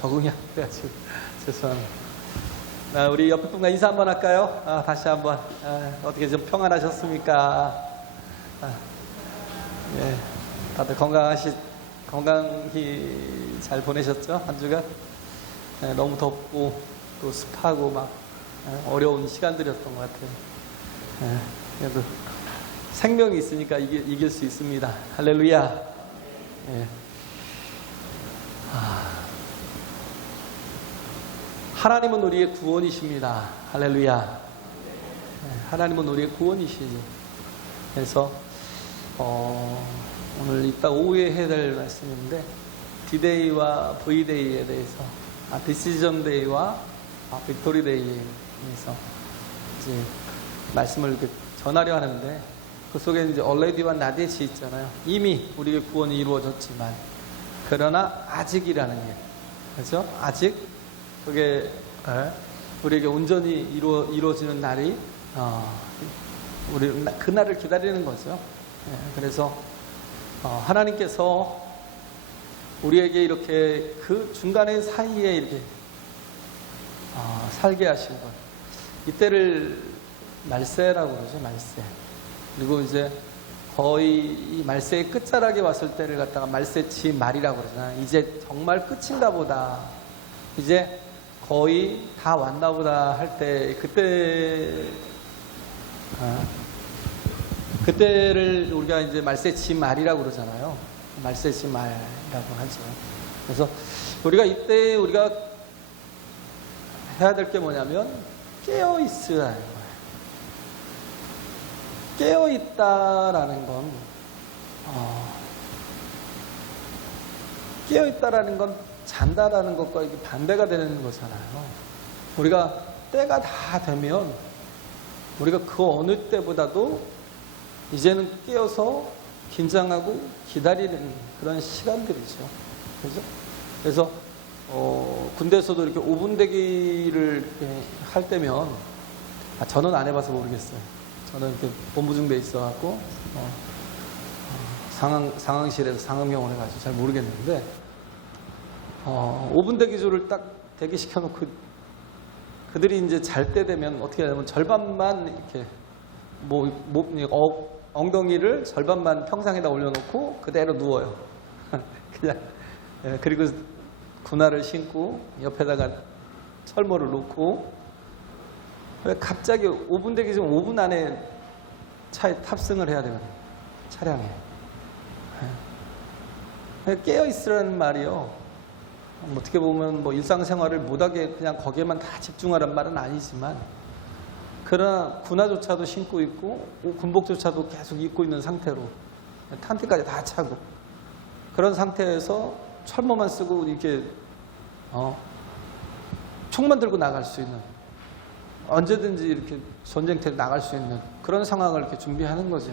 적응이 안 돼가지고 죄송합니다. 우리 옆에 분과 인사 한번 할까요? 다시 한번. 어떻게 좀 평안하셨습니까? 예, 다들 건강히 잘 보내셨죠? 한 주간? 너무 덥고 또 습하고 막 어려운 시간들이었던 것 같아요. 그래도 생명이 있으니까 이길 수 있습니다. 할렐루야. 예. 하나님은 우리의 구원이십니다. 할렐루야. 하나님은 우리의 구원이시지. 그래서 오늘 이따 오후에 해야 될 말씀인데 D-Day와 V-Day에 대해서 디시전 데이와 빅토리 데이에 대해서 이제 말씀을 전하려 하는데 그 속에 이제 already와 not이 있잖아요. 이미 우리의 구원이 이루어졌지만 그러나 아직이라는 게 그렇죠? 아직 그게 우리에게 온전히 이루어지는 날이 우리 그 날을 기다리는 거죠. 그래서 하나님께서 우리에게 이렇게 그 중간의 사이에 이렇게 살게 하신 것, 이때를 말세라고 그러죠. 말세. 그리고 이제 거의 이 말세의 끝자락에 왔을 때를 갖다가 말세치 말이라고 그러잖아요. 이제 정말 끝인가 보다. 이제 거의 다 왔나 보다 할 때, 그때를 우리가 이제 말세치 말이라고 그러잖아요. 말세치 말이라고 하죠. 그래서 이때 우리가 해야 될 게 뭐냐면 깨어있으라는 거예요. 깨어있다라는 건 깨어있다라는 건 잔다라는 것과 이게 반대가 되는 거잖아요. 우리가 때가 다 되면 우리가 그 어느 때보다도 이제는 깨어서 긴장하고 기다리는 그런 시간들이죠. 그죠? 그래서 군대에서도 이렇게 5분 대기를 할 때면 저는 안 해봐서 모르겠어요. 저는 이렇게 본부중대에 있어갖고 상황실에서 상황명을 해가지고 잘 모르겠는데 5분 대기조를 딱 대기시켜놓고 그들이 이제 잘 때 되면 어떻게 하냐면 절반만 이렇게 엉덩이를 절반만 평상에다 올려놓고 그대로 누워요. 그냥 그리고 군화를 신고 옆에다가 철모를 놓고 왜 갑자기 5분 대기조 5분 안에 차에 탑승을 해야 되거든요. 차량에. 깨어 있으라는 말이요. 어떻게 보면 일상생활을 못하게 그냥 거기에만 다 집중하란 말은 아니지만 그러나 군화조차도 신고 있고 군복조차도 계속 입고 있는 상태로 탄티까지 다 차고 그런 상태에서 철모만 쓰고 이렇게 총만 들고 나갈 수 있는 언제든지 이렇게 전쟁터에 나갈 수 있는 그런 상황을 이렇게 준비하는 거죠.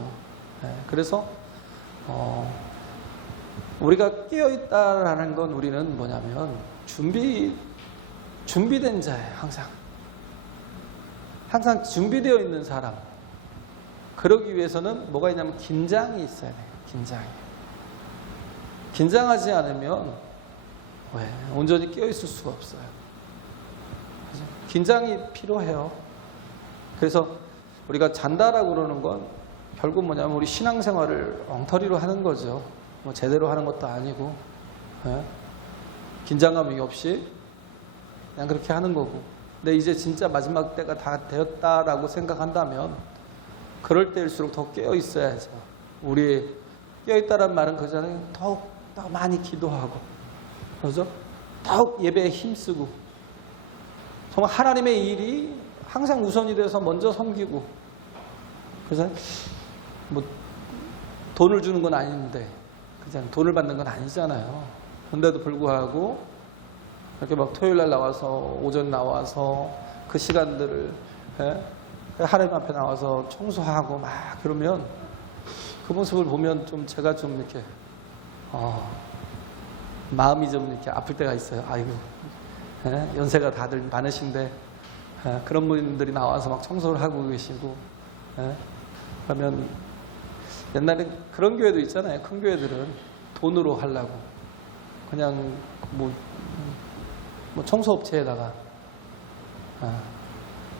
그래서 우리가 깨어있다라는 건 우리는 뭐냐면 준비된 자예요. 항상 준비되어 있는 사람. 그러기 위해서는 뭐가 있냐면 긴장이 있어야 돼요. 긴장하지 않으면 온전히 깨어있을 수가 없어요. 긴장이 필요해요. 그래서 우리가 잔다라고 그러는 건 결국 뭐냐면 우리 신앙생활을 엉터리로 하는 거죠. 제대로 하는 것도 아니고 긴장감이 없이 그냥 그렇게 하는 거고. 근데 이제 진짜 마지막 때가 다 되었다라고 생각한다면 그럴 때일수록 더 깨어 있어야죠. 우리 깨어 있다란 말은 그잖아요. 더욱 더 많이 기도하고, 그렇죠? 더욱 예배에 힘쓰고, 정말 하나님의 일이 항상 우선이 돼서 먼저 섬기고. 그래서 돈을 주는 건 아닌데, 그냥 돈을 받는 건 아니잖아요. 근데도 불구하고 이렇게 토요일 날 나와서 오전 나와서 그 시간들을 하나님 앞에 나와서 청소하고 막 그러면 그 모습을 보면 좀 제가 좀 이렇게 마음이 좀 이렇게 아플 때가 있어요. 아이고, 연세가 다들 많으신데 그런 분들이 나와서 막 청소를 하고 계시고, 그러면 옛날에 그런 교회도 있잖아요. 큰 교회들은 돈으로 하려고 그냥 뭐 청소업체에다가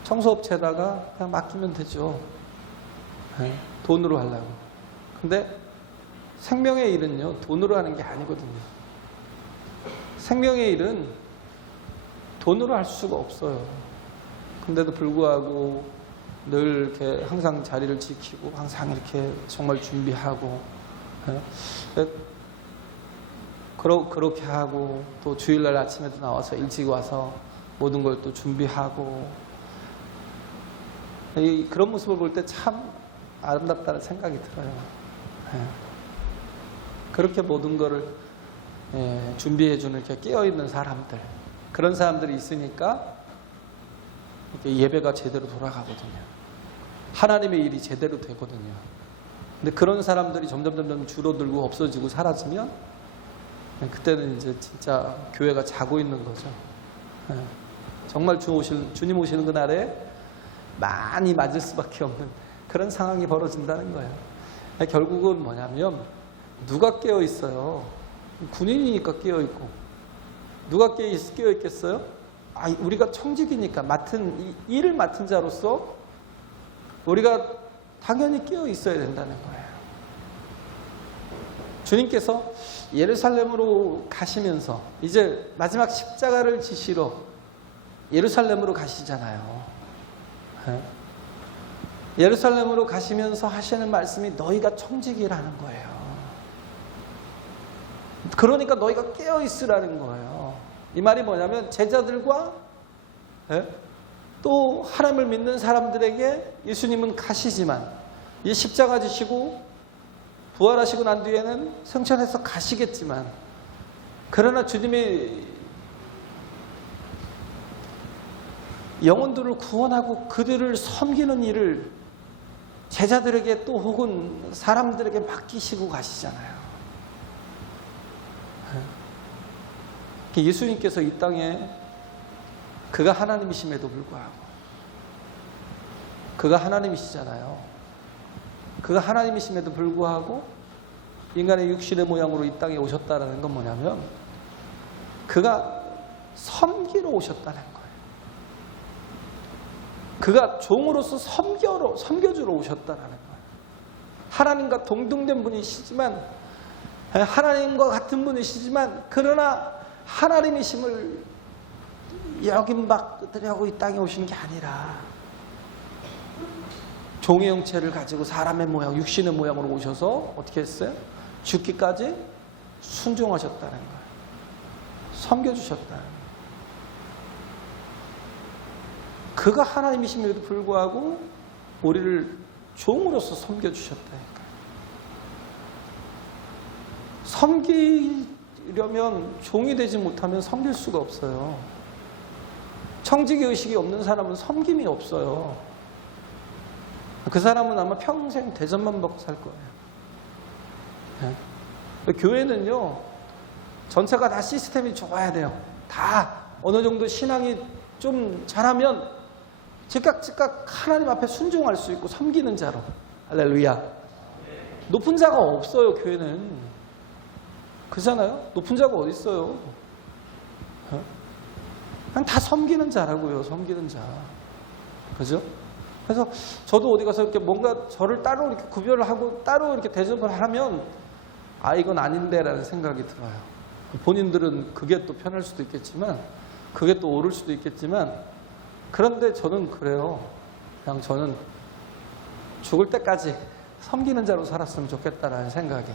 그냥 맡기면 되죠. 돈으로 하려고. 근데 생명의 일은요, 돈으로 하는 게 아니거든요. 생명의 일은 돈으로 할 수가 없어요. 근데도 불구하고 늘 이렇게 항상 자리를 지키고 항상 이렇게 정말 준비하고, 그렇게 하고 또 주일날 아침에도 나와서 일찍 와서 모든 걸 또 준비하고, 그런 모습을 볼 때 참 아름답다는 생각이 들어요. 그렇게 모든 거를 준비해주는 이렇게 깨어있는 사람들, 그런 사람들이 있으니까 이렇게 예배가 제대로 돌아가거든요. 하나님의 일이 제대로 되거든요. 근데 그런 사람들이 점점 줄어들고 없어지고 사라지면 그때는 이제 진짜 교회가 자고 있는 거죠. 정말 주님 오시는 그날에 많이 맞을 수밖에 없는 그런 상황이 벌어진다는 거예요. 결국은 뭐냐면 누가 깨어 있어요? 군인이니까 깨어 있고. 누가 깨어 있겠어요? 우리가 청직이니까 일을 맡은 자로서 우리가 당연히 깨어 있어야 된다는 거예요. 주님께서 예루살렘으로 가시면서 이제 마지막 십자가를 지시러 예루살렘으로 가시잖아요. 예루살렘으로 가시면서 하시는 말씀이 너희가 청직이라는 거예요. 그러니까 너희가 깨어 있으라는 거예요. 이 말이 뭐냐면 제자들과 또 하나님을 믿는 사람들에게 예수님은 가시지만 이 십자가 지시고 부활하시고 난 뒤에는 승천해서 가시겠지만, 그러나 주님이 영혼들을 구원하고 그들을 섬기는 일을 제자들에게 또 혹은 사람들에게 맡기시고 가시잖아요. 예수님께서 이 땅에 그가 하나님이심에도 불구하고, 그가 하나님이시잖아요. 그가 하나님이심에도 불구하고 인간의 육신의 모양으로 이 땅에 오셨다는 건 뭐냐면 그가 섬기러 오셨다는 거예요. 그가 종으로서 섬겨주러 오셨다는 거예요. 하나님과 동등된 분이시지만, 하나님과 같은 분이시지만, 그러나 하나님이심을 여김받으려고 이 땅에 오신 게 아니라 종의 형체를 가지고 사람의 모양, 육신의 모양으로 오셔서 어떻게 했어요? 죽기까지 순종하셨다는 거예요. 섬겨주셨다는 거예요. 그가 하나님이심에도 불구하고 우리를 종으로서 섬겨주셨다니까요. 섬기려면 종이 되지 못하면 섬길 수가 없어요. 청지기 의식이 없는 사람은 섬김이 없어요. 그 사람은 아마 평생 대접만 받고 살 거예요. 교회는요, 전체가 다 시스템이 좋아야 돼요. 다 어느 정도 신앙이 좀 잘하면 즉각 하나님 앞에 순종할 수 있고 섬기는 자로. 할렐루야. 높은 자가 없어요, 교회는. 그렇잖아요? 높은 자가 어디 있어요? 그냥 다 섬기는 자라고요, 섬기는 자. 그죠? 그래서 저도 어디 가서 이렇게 뭔가 저를 따로 이렇게 구별을 하고 따로 이렇게 대접을 하면 이건 아닌데라는 생각이 들어요. 본인들은 그게 또 편할 수도 있겠지만, 그게 또 옳을 수도 있겠지만, 그런데 저는 그래요. 그냥 저는 죽을 때까지 섬기는 자로 살았으면 좋겠다라는 생각이,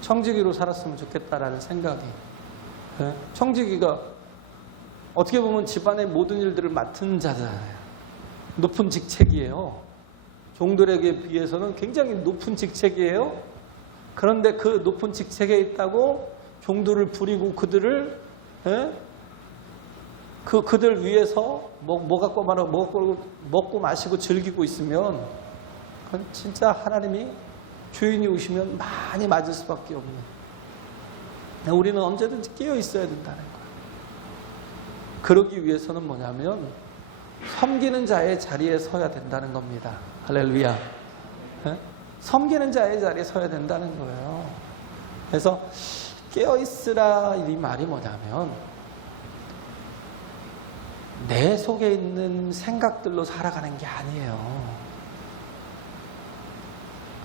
청지기로 살았으면 좋겠다라는 생각이. 청지기가 어떻게 보면 집안의 모든 일들을 맡은 자잖아요. 높은 직책이에요. 종들에게 비해서는 굉장히 높은 직책이에요. 그런데 그 높은 직책에 있다고 종들을 부리고 그들을 그들 위해서 먹고 마시고 즐기고 있으면 그건 진짜 하나님이 주인이 오시면 많이 맞을 수밖에 없는. 우리는 언제든지 깨어 있어야 된다는 거예요. 그러기 위해서는 뭐냐면 섬기는 자의 자리에 서야 된다는 겁니다. 할렐루야. 네? 섬기는 자의 자리에 서야 된다는 거예요. 그래서 깨어있으라 이 말이 뭐냐면 내 속에 있는 생각들로 살아가는 게 아니에요.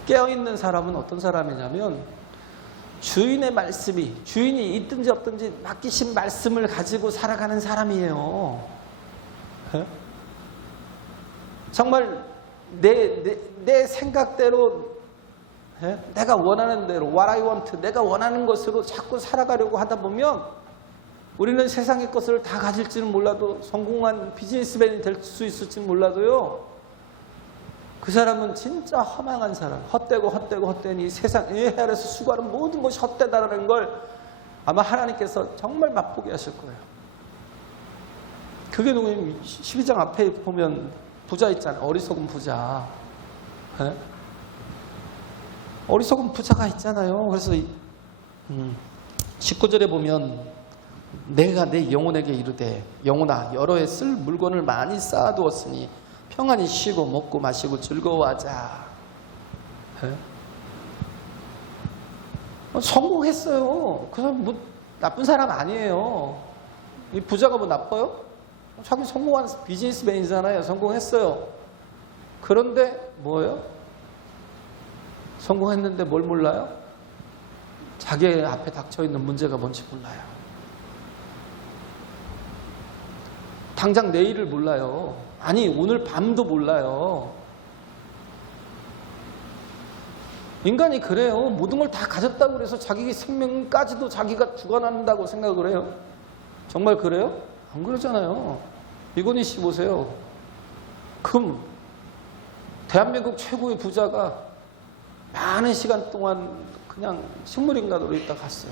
깨어있는 사람은 어떤 사람이냐면 주인의 말씀이, 주인이 있든지 없든지 맡기신 말씀을 가지고 살아가는 사람이에요. 네? 정말 내 생각대로, 내가 원하는 대로, what I want, 내가 원하는 것으로 자꾸 살아가려고 하다 보면 우리는 세상의 것을 다 가질지는 몰라도 성공한 비즈니스맨이 될 수 있을지는 몰라도요, 그 사람은 진짜 허망한 사람, 헛되고 이 세상, 이 아래서 수고하는 모든 것이 헛되다라는 걸 아마 하나님께서 정말 맛보게 하실 거예요. 그게 누구냐면 12장 앞에 보면 부자 있잖아요. 어리석은 부자. 네? 어리석은 부자가 있잖아요. 그래서 19절에 보면 내가 내 영혼에게 이르되 영혼아 여러 해 쓸 물건을 많이 쌓아두었으니 평안히 쉬고 먹고 마시고 즐거워하자. 네? 성공했어요. 그 사람 뭐 나쁜 사람 아니에요. 이 부자가 뭐 나빠요? 자기 성공한 비즈니스맨이잖아요. 성공했어요. 그런데 뭐예요? 성공했는데 뭘 몰라요? 자기 앞에 닥쳐있는 문제가 뭔지 몰라요. 당장 내일을 몰라요. 아니 오늘 밤도 몰라요. 인간이 그래요. 모든 걸 다 가졌다고 해서 자기 생명까지도 자기가 주관한다고 생각을 해요. 정말 그래요? 안 그러잖아요. 이건희 씨 보세요. 그럼 대한민국 최고의 부자가 많은 시간 동안 그냥 식물인간으로 있다 갔어요.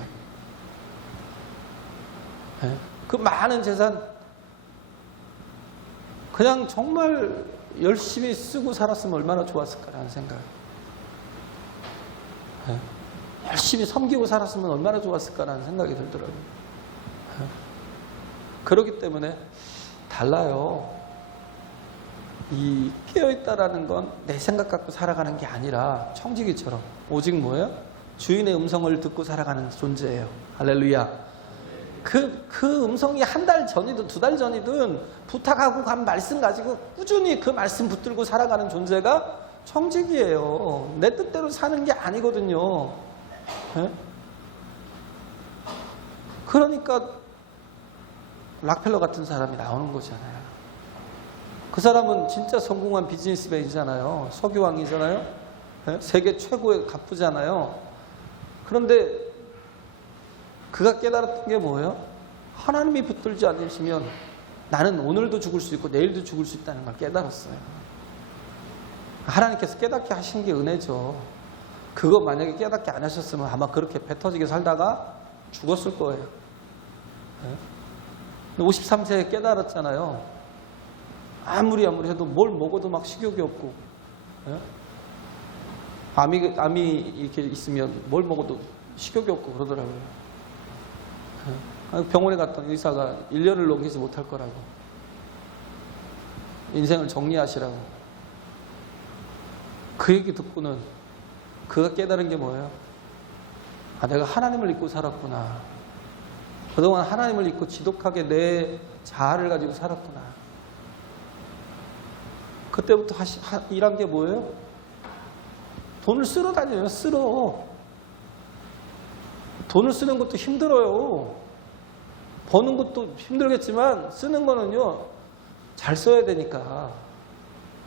네? 그 많은 재산 그냥 정말 열심히 쓰고 살았으면 얼마나 좋았을까라는 생각. 네? 열심히 섬기고 살았으면 얼마나 좋았을까라는 생각이 들더라고요. 네? 그렇기 때문에 달라요. 이 깨어있다라는 건 내 생각 갖고 살아가는 게 아니라 청지기처럼 오직 뭐예요? 주인의 음성을 듣고 살아가는 존재예요. 할렐루야. 그 음성이 한 달 전이든 두 달 전이든 부탁하고 간 말씀 가지고 꾸준히 그 말씀 붙들고 살아가는 존재가 청지기예요. 내 뜻대로 사는 게 아니거든요. 네? 그러니까 락펠러 같은 사람이 나오는 거잖아요. 그 사람은 진짜 성공한 비즈니스맨이잖아요. 석유왕이잖아요. 네? 세계 최고의 갑부잖아요. 그런데 그가 깨달았던 게 뭐예요? 하나님이 붙들지 않으시면 나는 오늘도 죽을 수 있고 내일도 죽을 수 있다는 걸 깨달았어요. 하나님께서 깨닫게 하신 게 은혜죠. 그거 만약에 깨닫게 안 하셨으면 아마 그렇게 배 터지게 살다가 죽었을 거예요. 네? 53세에 깨달았잖아요. 아무리 해도 뭘 먹어도 막 식욕이 없고, 네? 암이 이렇게 있으면 뭘 먹어도 식욕이 없고 그러더라고요. 네? 병원에 갔더니 의사가 1년을 넘기지 못할 거라고. 인생을 정리하시라고. 그 얘기 듣고는 그가 깨달은 게 뭐예요? 아, 내가 하나님을 잊고 살았구나. 그동안 하나님을 잊고 지독하게 내 자아를 가지고 살았구나. 그때부터 일한 게 뭐예요? 돈을 쓸어 다녀요. 돈을 쓰는 것도 힘들어요. 버는 것도 힘들겠지만 쓰는 거는요, 잘 써야 되니까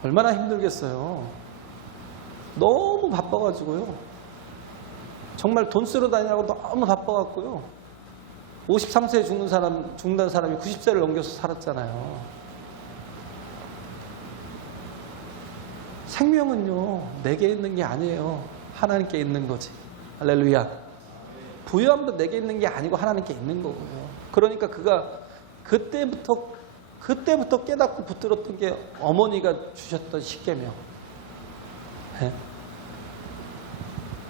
얼마나 힘들겠어요. 너무 바빠가지고요. 정말 돈 쓰러 다니라고 너무 바빠갖고요. 53세에 죽는 사람이 90세를 넘겨서 살았잖아요. 생명은요, 내게 있는 게 아니에요. 하나님께 있는 거지. 할렐루야. 부유함도 내게 있는 게 아니고 하나님께 있는 거고요. 그러니까 그가 그때부터 깨닫고 붙들었던 게 어머니가 주셨던 십계명. 네?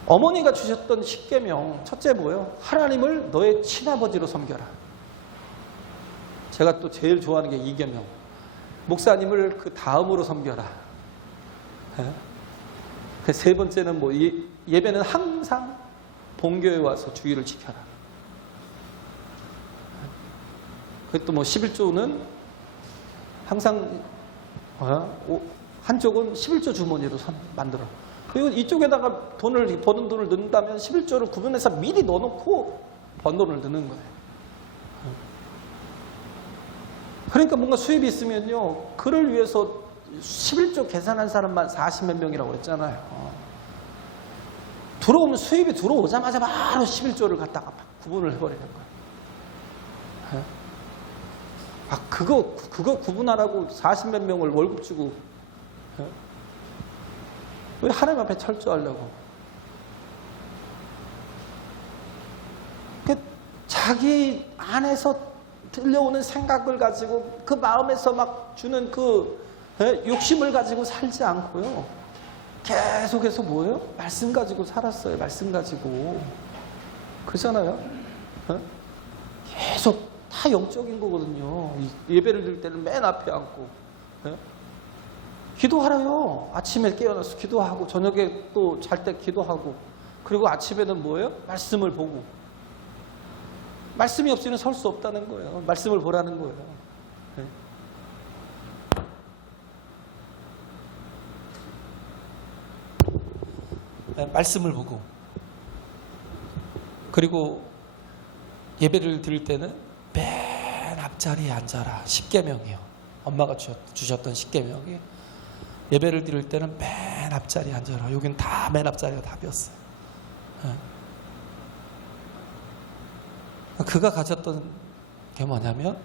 어머니가 주셨던 십계명 첫째 뭐예요? 하나님을 너의 친아버지로 섬겨라. 제가 또 제일 좋아하는 게 이계명. 목사님을 그 다음으로 섬겨라. 그 세 번째는 뭐 예배는 항상 본교에 와서 주의를 지켜라. 그또 뭐 11조는 항상 한쪽은 11조 주머니로 만들어. 그리고 이쪽에다가 버는 돈을 넣는다면 11조를 구분해서 미리 넣어놓고 번 돈을 넣는 거예요. 그러니까 뭔가 수입이 있으면요, 그를 위해서 11조 계산한 사람만 40몇 명이라고 그랬잖아요. 수입이 들어오자마자 바로 11조를 갖다가 구분을 해버리는 거예요. 그거 구분하라고 40몇 명을 월급 주고, 왜 하나님 앞에 철저하려고? 자기 안에서 들려오는 생각을 가지고 그 마음에서 막 주는 그 욕심을 가지고 살지 않고요. 계속해서 뭐예요? 말씀 가지고 살았어요. 말씀 가지고. 그렇잖아요? 계속 다 영적인 거거든요. 예배를 드릴 때는 맨 앞에 앉고. 기도하라요. 아침에 깨어나서 기도하고 저녁에 또 잘 때 기도하고 그리고 아침에는 뭐예요? 말씀을 보고. 말씀이 없이는 설 수 없다는 거예요. 말씀을 보라는 거예요. 말씀을 보고 그리고 예배를 드릴 때는 맨 앞자리에 앉아라. 십계명이요. 엄마가 주셨던 십계명이 예배를 드릴 때는 맨 앞자리에 앉아라. 여기는 다 맨 앞자리가 답이었어요. 그가 가졌던 게 뭐냐면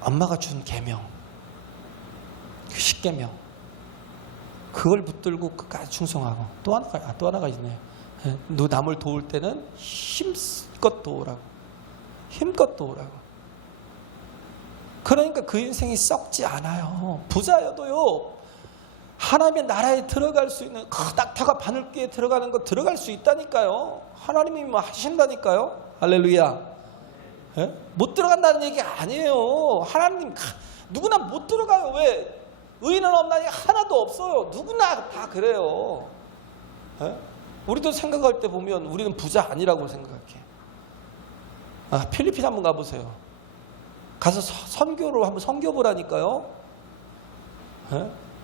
엄마가 준 계명, 그 십계명, 그걸 붙들고 끝까지 충성하고 또 하나가 있네요. 너 남을 도울 때는 힘껏 도우라고. 힘껏 도우라고. 그러니까 그 인생이 썩지 않아요. 부자여도요, 하나님의 나라에 들어갈 수 있는 낙타가 바늘귀에 들어가는 거 들어갈 수 있다니까요. 하나님이 뭐 하신다니까요. 할렐루야. 못 들어간다는 얘기 아니에요. 하나님 누구나 못 들어가요. 왜? 의인은 없나니 하나도 없어요. 누구나 다 그래요. 우리도 생각할 때 보면 우리는 부자 아니라고 생각해. 필리핀 한번 가보세요. 가서 선교를 한번 섬겨보라니까요.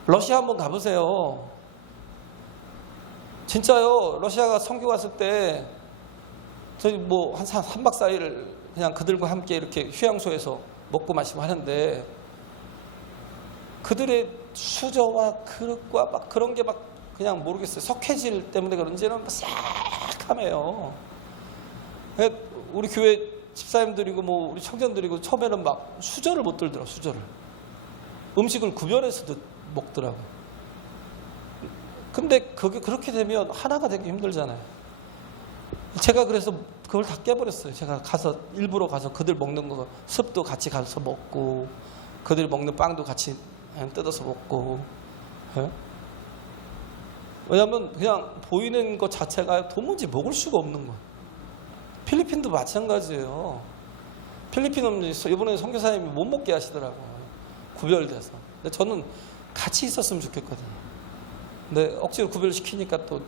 러시아 한번 가보세요. 진짜요. 러시아가 선교 갔을 때 저희 뭐 한 3박 4일을 그냥 그들과 함께 이렇게 휴양소에서 먹고 마시고 하는데 그들의 수저와 그릇과 막 그런 게 막 그냥 모르겠어요. 석회질 때문에 그런지는 새카매요. 우리 교회 집사님들이고 뭐 우리 청년들이고 처음에는 막 수저를 못 들더라고. 수저를. 음식을 구별해서 먹더라고. 근데 그게 그렇게 되면 하나가 되기 힘들잖아요. 제가 그래서 그걸 다 깨버렸어요. 제가 일부러 가서 그들 먹는 거 습도 같이 가서 먹고 그들 먹는 빵도 같이 뜯어서 먹고. 왜냐하면 그냥 보이는 것 자체가 도무지 먹을 수가 없는 거예요. 필리핀도 마찬가지예요. 필리핀은 이번에 선교사님이 못 먹게 하시더라고요. 구별돼서. 근데 저는 같이 있었으면 좋겠거든요. 근데 억지로 구별시키니까 또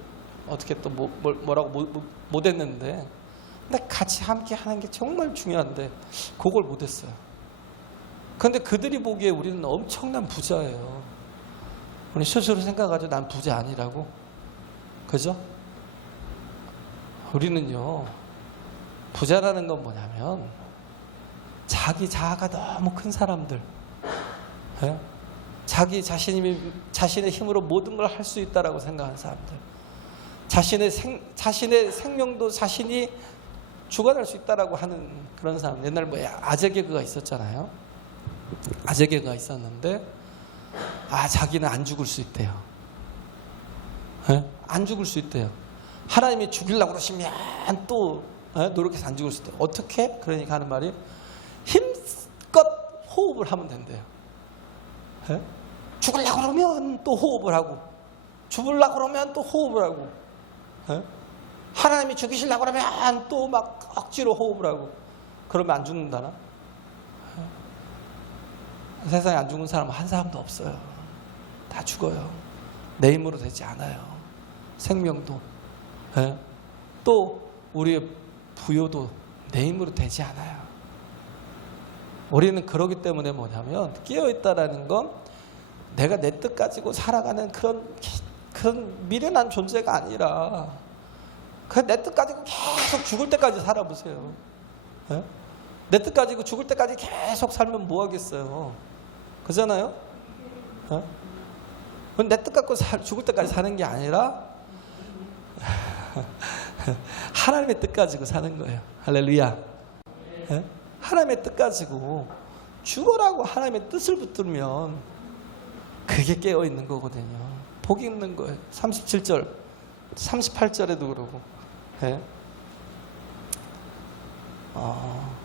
어떻게 또 뭐라고 못 했는데, 근데 같이 함께 하는 게 정말 중요한데 그걸 못 했어요. 그런데 그들이 보기에 우리는 엄청난 부자예요. 우리 스스로 생각하죠. 난 부자 아니라고. 그죠? 우리는요, 부자라는 건 뭐냐면 자기 자아가 너무 큰 사람들, 자기 자신의 힘으로 모든 걸 할 수 있다라고 생각하는 사람들, 자신의 생명도 자신이 주관할 수 있다라고 하는 그런 사람. 옛날 아재 개그가 있었잖아요. 아재 개그가 있었는데 자기는 안 죽을 수 있대요. 안 죽을 수 있대요. 하나님이 죽이려고 그러시면 또 노력해서 안 죽을 수 있대요. 어떻게? 그러니까 하는 말이 힘껏 호흡을 하면 된대요. 죽으려고 그러면 또 호흡을 하고, 죽으려고 그러면 또 호흡을 하고, 하나님이 죽이시려고 그러면 또 막 억지로 호흡을 하고, 그러면 안 죽는다나? 세상에 안 죽는 사람은 한 사람도 없어요. 다 죽어요. 내 힘으로 되지 않아요. 생명도, 또 우리의 부여도 내 힘으로 되지 않아요. 우리는 그러기 때문에 뭐냐면, 깨어있다라는 건 내가 내 뜻 가지고 살아가는 그런 미련한 존재가 아니라, 내 뜻 가지고 계속 죽을 때까지 살아보세요. 내 뜻 가지고 죽을 때까지 계속 살면 뭐 하겠어요? 그잖아요? 내 뜻 갖고 죽을 때까지 사는 게 아니라 하나님의 뜻 가지고 사는 거예요. 할렐루야. 하나님의 뜻 가지고 죽어라고 하나님의 뜻을 붙들면 그게 깨어있는 거거든요. 복이 있는 거예요. 37절 38절에도 그러고,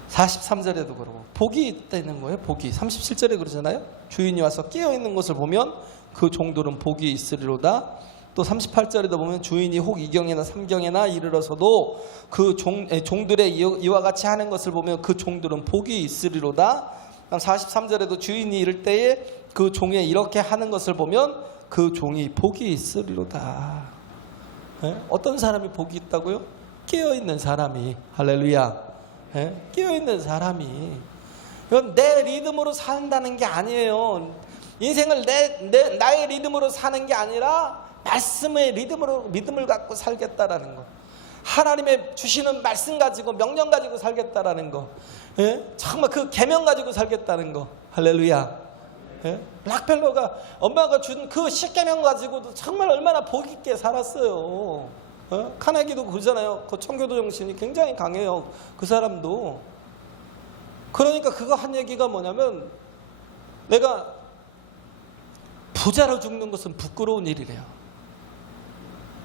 43절에도 그러고, 복이 있다는 거예요. 복이 37절에 그러잖아요. 주인이 와서 깨어있는 것을 보면 그 종들은 복이 있으리로다. 또 38절에도 보면 주인이 혹 2경이나 3경이나 이르러서도 그 종들의 이와 같이 하는 것을 보면 그 종들은 복이 있으리로다. 43절에도 주인이 이를 때에 그 종이 이렇게 하는 것을 보면 그 종이 복이 있으리로다. 어떤 사람이 복이 있다고요? 깨어있는 사람이. 할렐루야. 깨어있는 사람이. 이건 내 리듬으로 산다는 게 아니에요. 인생을 나의 리듬으로 사는 게 아니라 말씀의 리듬으로 믿음을 갖고 살겠다라는 거. 하나님의 주시는 말씀 가지고 명령 가지고 살겠다라는 거. 정말 그 계명 가지고 살겠다는 거. 할렐루야. 락펠러가 엄마가 준 그 10계명 가지고도 정말 얼마나 복 있게 살았어요. 카네기도 그러잖아요. 그 청교도 정신이 굉장히 강해요. 그 사람도. 그러니까 그거 한 얘기가 뭐냐면, 내가 부자로 죽는 것은 부끄러운 일이래요.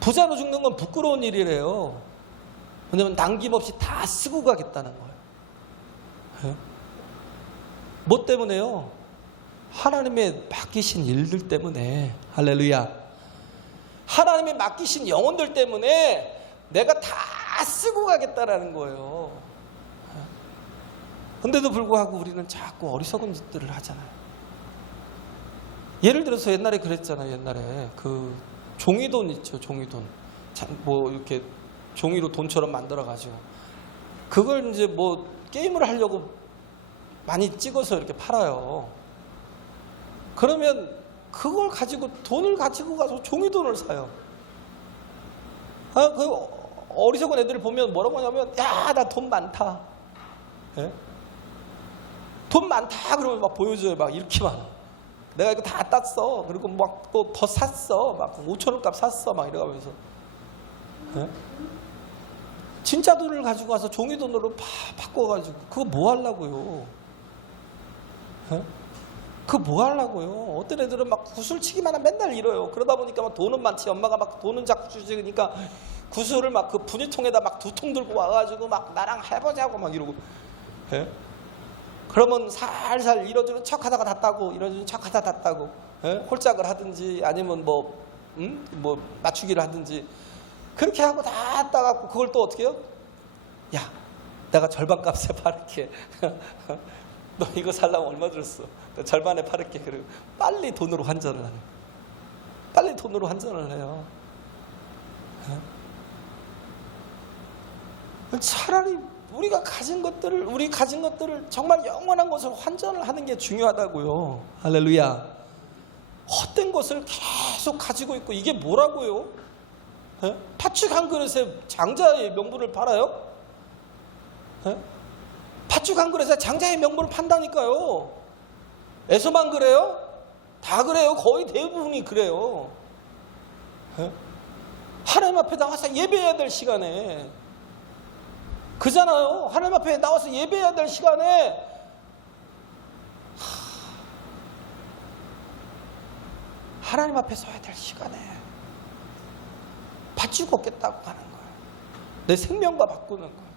부자로 죽는 건 부끄러운 일이래요. 왜냐면 남김없이 다 쓰고 가겠다는 거예요. 뭐 때문에요? 하나님의 맡기신 일들 때문에. 할렐루야. 하나님의 맡기신 영혼들 때문에 내가 다 쓰고 가겠다라는 거예요. 근데도 불구하고 우리는 자꾸 어리석은 짓들을 하잖아요. 예를 들어서 옛날에 그랬잖아요. 옛날에 그 종이돈 있죠. 종이돈. 뭐 이렇게 종이로 돈처럼 만들어가지고 그걸 이제 뭐 게임을 하려고 많이 찍어서 이렇게 팔아요. 그러면 그걸 가지고 돈을 가지고 가서 종이돈을 사요. 그 어리석은 애들을 보면 뭐라고 하냐면, 야, 나 돈 많다. 돈 많다 그러면 막 보여줘요. 막 이렇게 많아. 내가 이거 다 땄어. 그리고 막 또 더 샀어. 막 5,000원 값 샀어. 막 이러면서. 진짜 돈을 가지고 와서 종이돈으로 바꿔가지고 그거 뭐 하려고요? 그거 뭐 하려고요? 어떤 애들은 막 구슬치기만 하면 맨날 잃어요. 그러다 보니까 막 돈은 많지. 엄마가 막 돈은 자꾸 주지. 그러니까 구슬을 막 그 분유통에다 막 2통 들고 와가지고 막 나랑 해보자고 막 이러고. 그러면 살살 잃어주는 척 하다가 다 따고, 잃어주는 척 하다가 다 따고, 홀짝을 하든지 아니면 뭐 맞추기를 하든지 그렇게 하고 다 따갖고 그걸 또 어떻게 해요? 야, 내가 절반 값에 팔을게. 너 이거 살려면 얼마 들었어? 절반에 팔을게. 그리고 빨리 돈으로 환전을 하는. 빨리 돈으로 환전을 해요. 차라리 우리 가진 것들을 정말 영원한 것을 환전을 하는 게 중요하다고요. 할렐루야. 헛된 것을 계속 가지고 있고 이게 뭐라고요? 팥죽 한 그릇에 장자의 명분을 팔아요? 팥죽 한 그릇에 장자의 명분을 판다니까요. 에서만 그래요? 다 그래요. 거의 대부분이 그래요. 하나님 앞에 나와서 예배해야 될 시간에, 그잖아요. 하나님 앞에 나와서 예배해야 될 시간에 하나님 앞에 서야 될 시간에 팥죽 얻겠다고 하는 거예요. 내 생명과 바꾸는 거예요.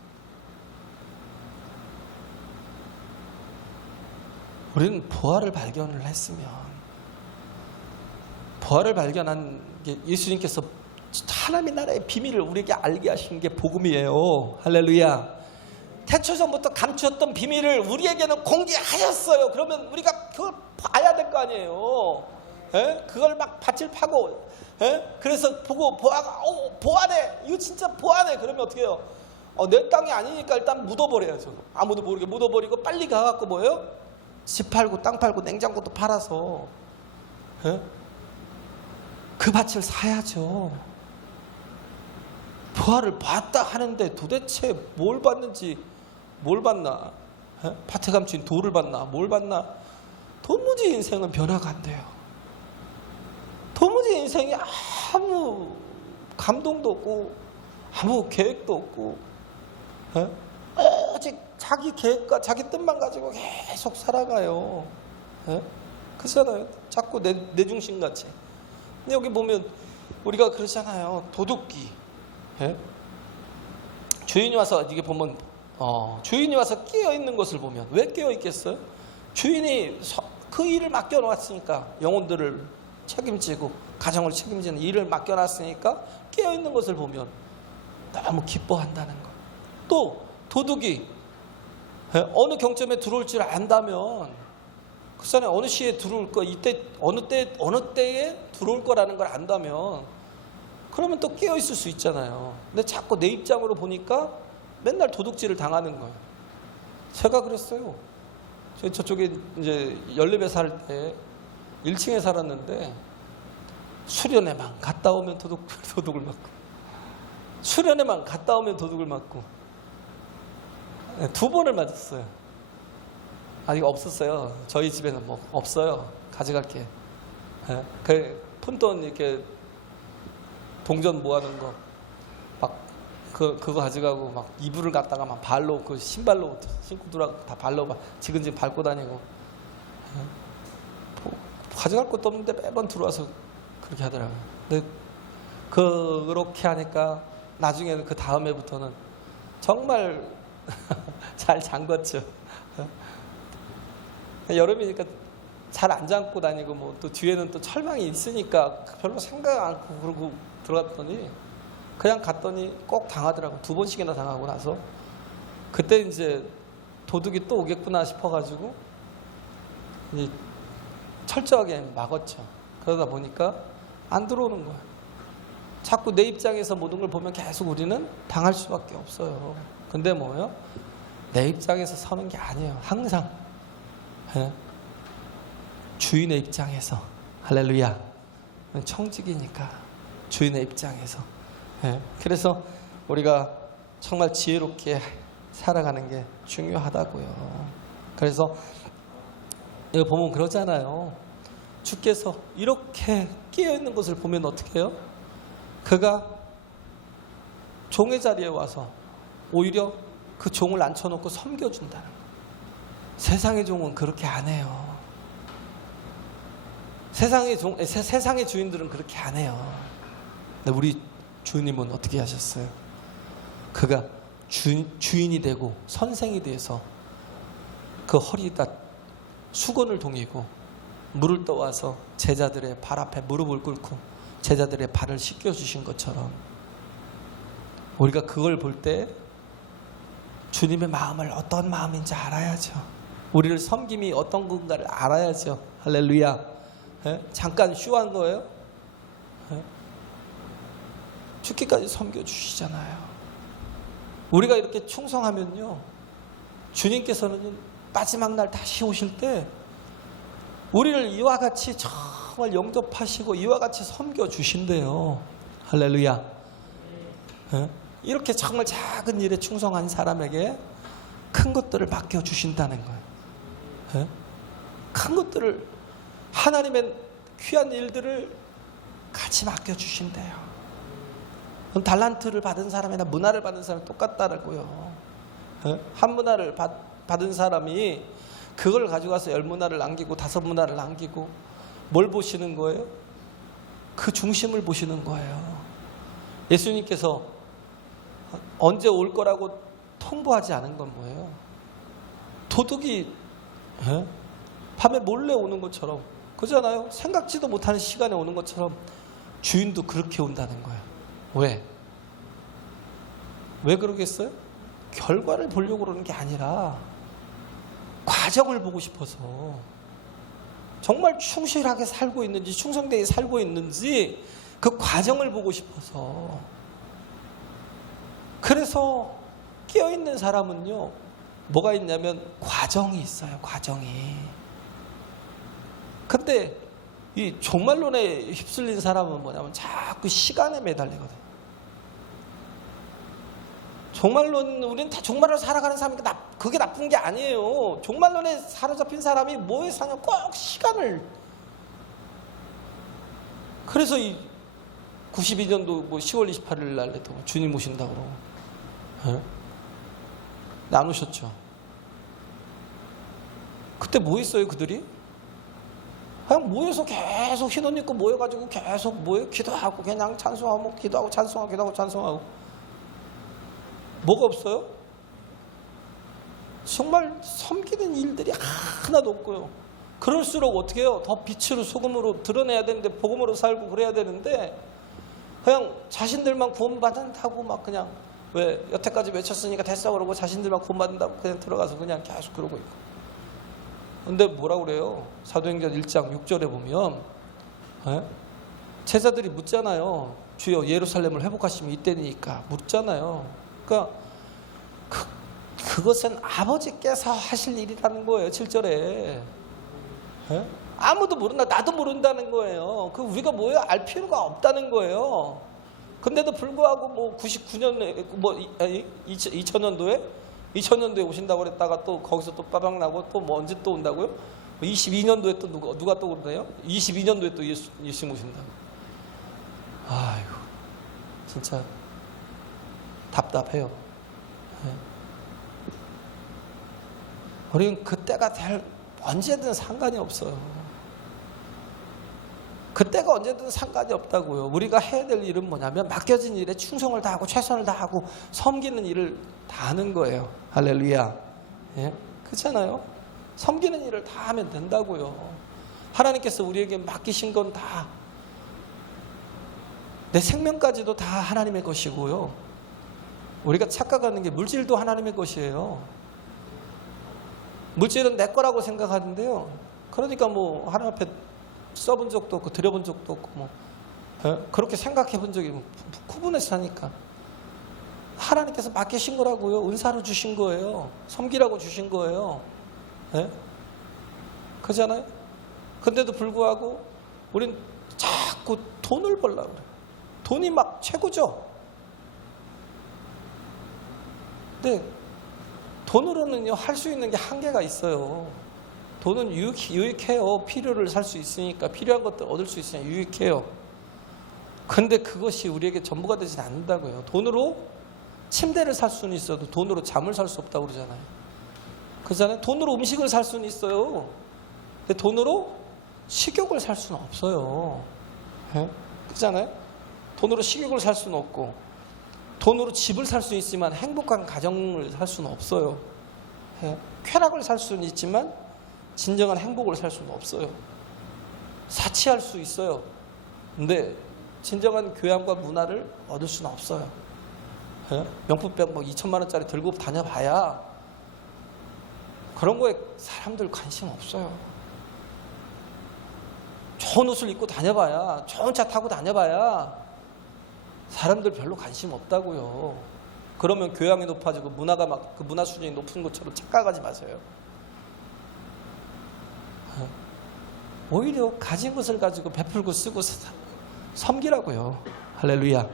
우리는 부활을 발견을 했으면 부활을 발견한 게 예수님께서 하나님의 나라의 비밀을 우리에게 알게 하신 게 복음이에요. 할렐루야. 태초전부터 감추었던 비밀을 우리에게는 공개하였어요. 그러면 우리가 그걸 봐야 될 거 아니에요. 에? 그걸 막 밭을 파고, 에? 그래서 보고 보아가 보아네, 이거 진짜 보아네. 그러면 어떻게 해요? 내 땅이 아니니까 일단 묻어버려야죠. 아무도 모르게 묻어버리고 빨리 가갖고 뭐예요? 집 팔고 땅 팔고 냉장고도 팔아서, 에? 그 밭을 사야죠. 부활을 봤다 하는데 도대체 뭘 봤는지, 뭘 봤나? 에? 밭에 감춘 돌을 봤나? 뭘 봤나? 도무지 인생은 변화가 안 돼요. 도무지 인생이 아무 감동도 없고 아무 계획도 없고, 에? 오직 자기 계획과 자기 뜻만 가지고 계속 살아가요. 에? 그렇잖아요. 자꾸 내 중심같이. 근데 여기 보면 우리가 그러잖아요. 도둑기. 에? 주인이 와서 이게 보면 주인이 와서 깨어 있는 것을 보면 왜 깨어 있겠어요? 주인이 그 일을 맡겨놨으니까, 영혼들을 책임지고 가정을 책임지는 일을 맡겨놨으니까 깨어 있는 것을 보면 너무 기뻐한다는 것. 또 도둑이 어느 경점에 들어올 줄 안다면, 그 사람이 어느 시에 들어올 거, 이때 어느 때에 들어올 거라는 걸 안다면, 그러면 또 깨어 있을 수 있잖아요. 근데 자꾸 내 입장으로 보니까 맨날 도둑질을 당하는 거예요. 제가 그랬어요. 저쪽에 이제 연립에 살 때 1층에 살았는데, 수련회만 갔다 오면 도둑을 맞고, 수련회만 갔다 오면 도둑을 맞고, 2번을 맞았어요. 아직 없었어요. 저희 집에는 뭐 없어요. 가져갈게. 그 푼돈 이렇게 동전 모아놓은 거 막 그거 가져가고 막 이불을 갖다가 막 발로, 그 신발로 신고 들어가고 다 발로 막 지근지근 밟고 다니고, 가져갈 것도 없는데 매번 들어와서 그렇게 하더라고요. 근데 그렇게 하니까 나중에는 그 다음 해부터는 정말 잘 잠궜죠. 여름이니까 잘 안 잠고 다니고, 뭐 또 뒤에는 또 철망이 있으니까 별로 생각 않고 그러고 들어갔더니, 그냥 갔더니 꼭 당하더라고. 2번씩이나 당하고 나서 그때 이제 도둑이 또 오겠구나 싶어가지고 이제 철저하게 막았죠. 그러다 보니까 안 들어오는 거야. 자꾸 내 입장에서 모든 걸 보면 계속 우리는 당할 수밖에 없어요. 근데 뭐예요? 내 입장에서 서는 게 아니에요. 항상 주인의 입장에서, 할렐루야, 청직이니까 주인의 입장에서. 그래서 우리가 정말 지혜롭게 살아가는 게 중요하다고요. 그래서 여기 보면 그러잖아요. 주께서 이렇게 깨어있는 것을 보면 어떻게 해요? 그가 종의 자리에 와서 오히려 그 종을 앉혀놓고 섬겨준다는 거예요. 세상의 종은 그렇게 안 해요. 세상의 주인들은 그렇게 안 해요. 근데 우리 주님은 어떻게 하셨어요? 그가 주인이 되고 선생이 돼서 그 허리에다 수건을 동이고 물을 떠와서 제자들의 발 앞에 무릎을 꿇고 제자들의 발을 씻겨주신 것처럼, 우리가 그걸 볼 때 주님의 마음을 어떤 마음인지 알아야죠. 우리를 섬김이 어떤 건가를 알아야죠. 할렐루야. 잠깐 쇼한 거예요? 죽기까지 섬겨주시잖아요. 우리가 이렇게 충성하면요, 주님께서는 마지막 날 다시 오실 때 우리를 이와 같이 정말 영접하시고 이와 같이 섬겨주신대요. 할렐루야. 이렇게 정말 작은 일에 충성한 사람에게 큰 것들을 맡겨주신다는 거예요. 큰 것들을, 하나님의 귀한 일들을 같이 맡겨주신대요. 달란트를 받은 사람이나 문화를 받은 사람이 똑같다라고요. 한 문화를 받은 사람이 그걸 가져가서 10문화를 남기고 5문화를 남기고, 뭘 보시는 거예요? 그 중심을 보시는 거예요. 예수님께서 언제 올 거라고 통보하지 않은 건 뭐예요? 도둑이 밤에 몰래 오는 것처럼 그잖아요. 생각지도 못하는 시간에 오는 것처럼 주인도 그렇게 온다는 거예요. 왜? 왜 그러겠어요? 결과를 보려고 그러는 게 아니라 과정을 보고 싶어서, 정말 충실하게 살고 있는지, 충성되게 살고 있는지 그 과정을 보고 싶어서. 그래서 깨어있는 사람은요, 뭐가 있냐면 과정이 있어요. 과정이. 근데 이 종말론에 휩쓸린 사람은 뭐냐면 자꾸 시간에 매달리거든. 종말론, 우리는 다 종말로 살아가는 사람이니까 그게 나쁜 게 아니에요. 종말론에 사로잡힌 사람이 뭐에 사냐? 꼭 시간을. 그래서 이 92년도 뭐 10월 28일 날에도 주님 오신다고 그러고 나누셨죠. 그때 뭐 했어요 그들이? 그냥 모여서 계속 흰옷 입고 모여가지고 계속 기도하고, 그냥 찬송하고 기도하고 찬송하고 기도하고 찬송하고. 뭐가 없어요? 정말 섬기는 일들이 하나도 없고요. 그럴수록 어떻게 해요? 더 빛으로 소금으로 드러내야 되는데, 복음으로 살고 그래야 되는데, 그냥 자신들만 구원받는다고 막 그냥, 왜 여태까지 외쳤으니까 됐어 그러고 자신들만 구원받는다고 그냥 들어가서 그냥 계속 그러고 있고. 근데 뭐라고 그래요? 사도행전 1장 6절에 보면 제자들이 묻잖아요. 주여 예루살렘을 회복하시면 이때니까 묻잖아요. 그러니까 그것은 아버지께서 하실 일이라는 거예요. 7절에. 아무도 모른다. 나도 모른다는 거예요. 그 우리가 뭐예요? 알 필요가 없다는 거예요. 근데도 불구하고 뭐 99년에 뭐 2000년도에 오신다고 그랬다가 또 거기서 또 빠방 나고 또 뭐 언제 또 온다고요? 22년도에 또 누가 또 그러나요? 22년도에 또 예수님 오신다고. 아이고, 진짜 답답해요. 우리는 그때가 언제든 상관이 없어요. 그때가 언제든 상관이 없다고요. 우리가 해야 될 일은 뭐냐면 맡겨진 일에 충성을 다하고 최선을 다하고 섬기는 일을 다 하는 거예요. 할렐루야. 예? 그렇잖아요. 섬기는 일을 다 하면 된다고요. 하나님께서 우리에게 맡기신 건 다, 내 생명까지도 다 하나님의 것이고요. 우리가 착각하는 게 물질도 하나님의 것이에요. 물질은 내 거라고 생각하는데요. 그러니까 뭐 하나님 앞에 써본 적도 없고 드려본 적도 없고 뭐 그렇게 생각해 본 적이 구분해서 사니까. 하나님께서 맡기신 거라고요. 은사로 주신 거예요. 섬기라고 주신 거예요. 그렇잖아요. 근데도 불구하고 우린 자꾸 돈을 벌려고 그래요. 돈이 막 최고죠. 근데 돈으로는요 할 수 있는 게 한계가 있어요. 돈은 유익해요. 필요를 살 수 있으니까, 필요한 것들 얻을 수 있으니까 유익해요. 근데 그것이 우리에게 전부가 되진 않는다고요. 돈으로 침대를 살 수는 있어도 돈으로 잠을 살 수 없다고 그러잖아요. 그렇잖아요. 돈으로 음식을 살 수는 있어요. 근데 돈으로 식욕을 살 수는 없어요. 그렇잖아요. 돈으로 식욕을 살 수는 없고, 돈으로 집을 살 수 있지만 행복한 가정을 살 수는 없어요. 쾌락을 살 수는 있지만 진정한 행복을 살 수는 없어요. 사치할 수 있어요. 근데 진정한 교양과 문화를 얻을 수는 없어요. 명품백 뭐 2천만 원짜리 들고 다녀봐야 그런 거에 사람들 관심 없어요. 좋은 옷을 입고 다녀봐야, 좋은 차 타고 다녀봐야 사람들 별로 관심 없다고요. 그러면 교양이 높아지고 문화가 막 그 문화 수준이 높은 것처럼 착각하지 마세요. 오히려 가진 것을 가지고 베풀고 쓰고 섬기라고요. 할렐루야.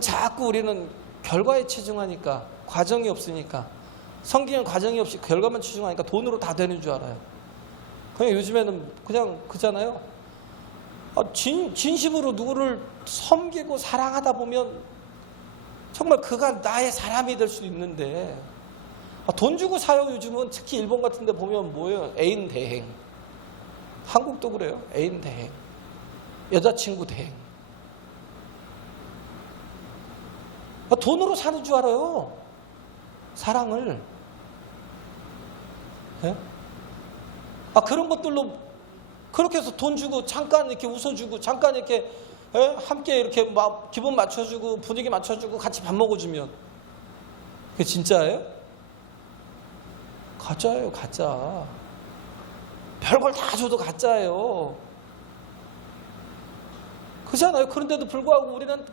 자꾸 우리는 결과에 치중하니까, 과정이 없으니까, 섬기는 과정이 없이 결과만 치중하니까 돈으로 다 되는 줄 알아요. 그냥 요즘에는 그냥 그잖아요. 진심으로 누구를 섬기고 사랑하다 보면 정말 그가 나의 사람이 될 수 있는데, 돈 주고 사요. 요즘은 특히 일본 같은 데 보면 뭐예요? 애인 대행. 한국도 그래요. 애인 대행, 여자친구 대행. 돈으로 사는 줄 알아요, 사랑을. 그런 것들로 그렇게 해서 돈 주고 잠깐 이렇게 웃어주고 잠깐 이렇게 함께 이렇게 막 기분 맞춰주고 분위기 맞춰주고 같이 밥 먹어주면 그게 진짜예요? 가짜예요, 가짜. 별걸 다 줘도 가짜예요. 그렇잖아요. 그런데도 불구하고 우리는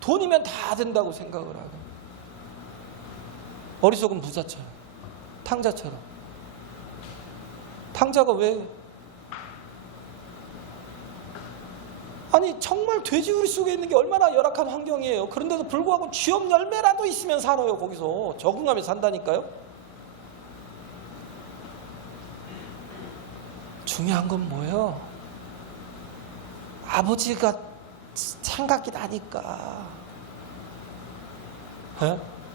돈이면 다 된다고 생각을 하고 어리석은 부자처럼, 탕자처럼. 탕자가 왜? 아니 정말 돼지우리 속에 있는 게 얼마나 열악한 환경이에요. 그런데도 불구하고 쥐업 열매라도 있으면 살아요. 거기서 적응하며 산다니까요. 중요한 건 뭐예요? 아버지가 생각이 나니까,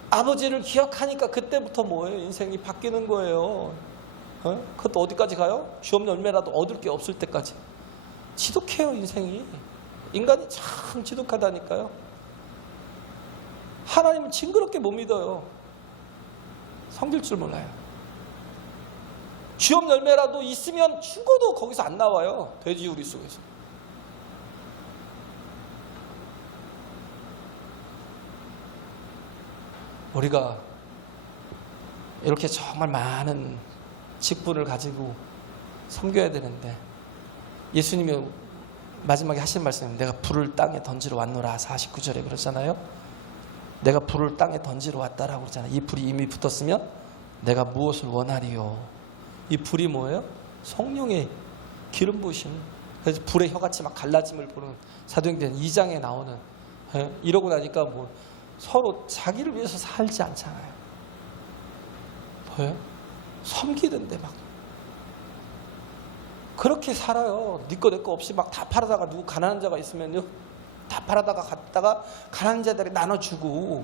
아버지를 기억하니까 그때부터 뭐예요? 인생이 바뀌는 거예요. 그것도 어디까지 가요? 쥐업 열매라도 얻을 게 없을 때까지. 지독해요, 인생이. 인간이 참 지독하다니까요. 하나님은 징그럽게 못 믿어요. 섬길 줄 몰라요. 쥐업 열매라도 있으면 죽어도 거기서 안 나와요. 돼지우리 속에서. 우리가 이렇게 정말 많은 직분을 가지고 섬겨야 되는데 예수님이 마지막에 하신 말씀은 내가 불을 땅에 던지러 왔노라 49절에 그러잖아요. 내가 불을 땅에 던지러 왔다라고 그러잖아요. 이 불이 이미 붙었으면 내가 무엇을 원하리요. 이 불이 뭐예요? 성령의 기름 부으심. 그래서 불의 혀같이 막 갈라짐을 보는 사도행전 2장에 나오는, 이러고 나니까 뭐 서로 자기를 위해서 살지 않잖아요. 뭐예요? 섬기는데 막 그렇게 살아요. 네 거 내 거 없이 막 다 팔아다가 누구 가난한 자가 있으면요 다 팔아다가 갔다가 가난한 자들이 나눠주고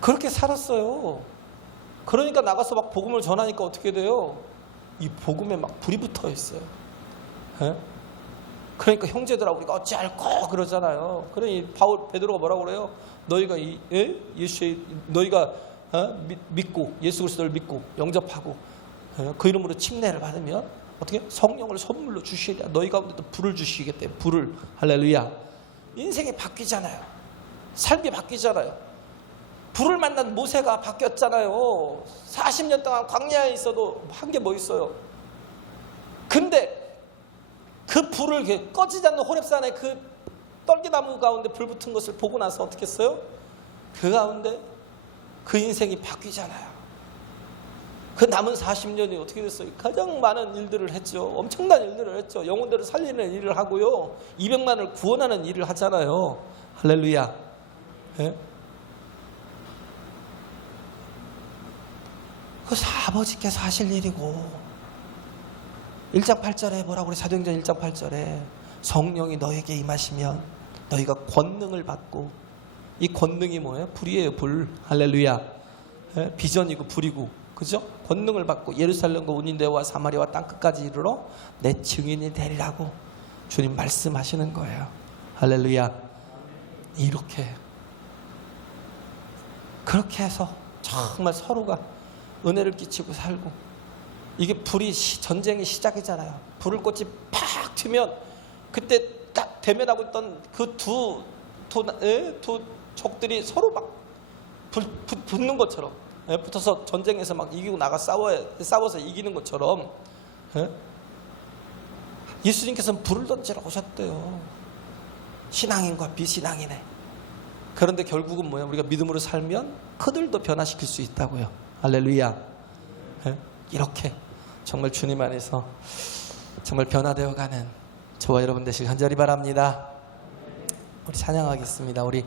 그렇게 살았어요. 그러니까 나가서 막 복음을 전하니까 어떻게 돼요? 이 복음에 막 불이 붙어 있어요. 그러니까 형제들하고 우리가 어찌할꼬 그러잖아요. 그러니 베드로가 뭐라고 그래요? 너희가 예수의 너희가 믿고 예수 그리스도를 믿고 영접하고 그 이름으로 침례를 받으면 어떻게? 성령을 선물로 주시리라. 너희 가운데도 불을 주시겠대. 불을. 할렐루야. 인생이 바뀌잖아요. 삶이 바뀌잖아요. 불을 만난 모세가 바뀌었잖아요. 40년 동안 광야에 있어도 한 게 뭐 있어요? 근데 그 불을 꺼지지 않는 호렙산에 그 떨기나무 가운데 불 붙은 것을 보고 나서 어떻게 했어요? 그 가운데 그 인생이 바뀌잖아요. 그 남은 40년이 어떻게 됐어요? 가장 많은 일들을 했죠. 엄청난 일들을 했죠. 영혼들을 살리는 일을 하고요. 200만을 구원하는 일을 하잖아요. 할렐루야. 그것이 아버지께서 하실 일이고 1장 8절에 뭐라고 그래? 사도행전 1장 8절에 성령이 너에게 임하시면 너희가 권능을 받고 이 권능이 뭐예요? 불이에요. 불. 할렐루야. 비전이고 불이고 그죠? 권능을 받고 예루살렘과 온 유대와 사마리아와 땅끝까지 이르러 내 증인이 되리라고 주님 말씀하시는 거예요. 할렐루야. 이렇게 그렇게 해서 정말 서로가 은혜를 끼치고 살고 이게 불이 전쟁의 시작이잖아요. 불을 꽃이 팍 튀면 그때 딱 대면하고 있던 그 두 적들이 서로 막 붙는 것처럼 붙어서 전쟁에서 막 이기고 나가 싸워서 이기는 것처럼 예수님께서는 불을 던지러 오셨대요. 신앙인과 비신앙인에. 그런데 결국은 뭐야? 우리가 믿음으로 살면 그들도 변화시킬 수 있다고요. 할렐루야. 이렇게 정말 주님 안에서 정말 변화되어가는 저와 여러분 되시길 간절히 바랍니다. 우리 찬양하겠습니다. 우리